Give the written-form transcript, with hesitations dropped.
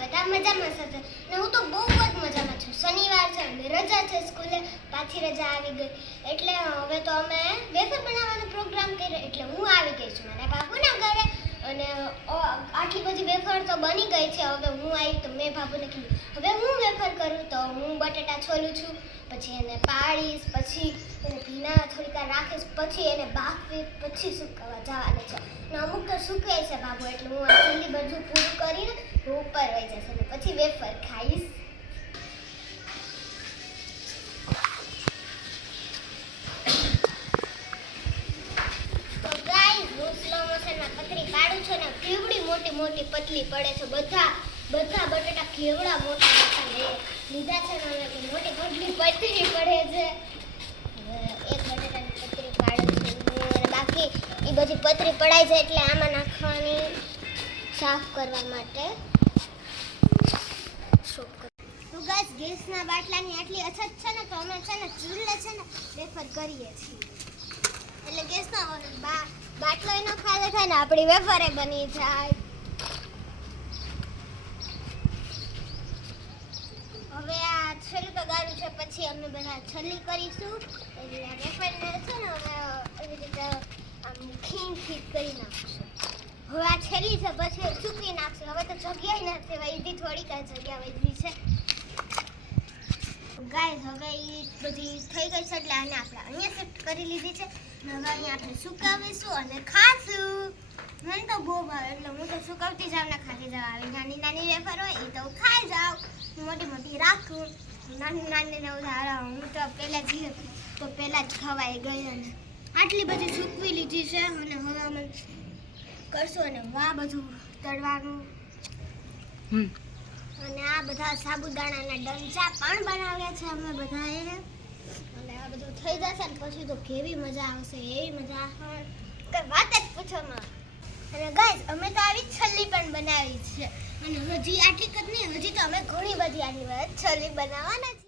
બધા મજામાં છે ને હું તો બહુ જ મજામાં છું. શનિવાર છે અને રજા છે, સ્કૂલે પાછી રજા આવી ગઈ એટલે હવે તો અમે વેફર બનાવવાનો પ્રોગ્રામ કર્યો એટલે હું આવી ગઈ છું મારા બાપુના ઘરે અને આટલી બધી વેફર તો બની ગઈ છે. હવે હું આવી તો મેં બાપુને કીધું હવે હું વેફર કરું તો હું બટેટા છોલું છું, પછી એને પાડીશ, પછી એને ભીના થોડીક વાર રાખીશ, પછી એને બાફી, પછી સુકવવા જવાનું છે ને અમુક તો સૂકે છે બાબુ એટલે હું આ જલ્દી બધું પૂરું કરીને હું ઉપર વહી જશે અને પછી વેફર ખાઈશ. તો ગાઈસ હું સ્લો મોશનમાં પતરી પાડું છું ને કેવડી મોટી મોટી પતલી પડે છે. બધા બટેટા કેવડા મોટા લીધા છે ને હવે મોટી પતલી પતરી પડે છે. એક બટેટાની પતરી પાડું છું અને બાકી એ બધી પતરી પડાઈ જાય એટલે આમાં નાખવાની સાફ કરવા માટે. તો ગાઈસ ગેસના બાટલાની આટલી અછત છે ને તો અમે છે ને ચૂલે છે ને વેફર કરીએ છીએ એટલે ગેસનો બાટલો એનો ખાલી થાય ને આપણી વેફરે બની જાય. હવે આ છેલ્લું તો ગાળું છે પછી અમે બધા છલ્લી કરીશું એટલે આ વેફરને છે ને હવે એવી રીતે આમ ખીણ કરી નાખશું. હવે આ છેલ્લી છે પછી ચૂકી નાખશું. હવે તો જગ્યા નથી વૈધી, થોડીક જ જગ્યા વૈધી છે. ગાઈસ હવે એ બધી થઈ ગઈ છે એટલે આને આપણે અહીંયા શિફ્ટ કરી લીધી છે. હવે અહીંયા આપણે સુકાવીશું અને ખાશું. મને તો બહુ ભાવે એટલે હું તો સુકવતી જાઉં ને ખાતી જાઉં. આવી નાની નાની વેફર હોય એ તો હું ખાઈ જાઉં, મોટી મોટી રાખું. નાની હું તો પહેલાં જ ખવાઈ ગઈ અને આટલી બધી સૂકવી લીધી છે અને હવે અમે કરશું અને વાહ બધું તળવાનું. અને આ બધા સાબુદાણાના ડંચા પણ બનાવ્યા છે અમે બધાએ અને આ બધું થઈ જશે ને પછી તો કેવી મજા આવશે, એવી મજા કે વાત જ પૂછોમાં. અને ગાઈસ અમે તો આવી છલ્લી પણ બનાવી છે અને હજી આટલી જ નહીં, હજી તો અમે ઘણી બધી આની છલ્લી બનાવવાના છે.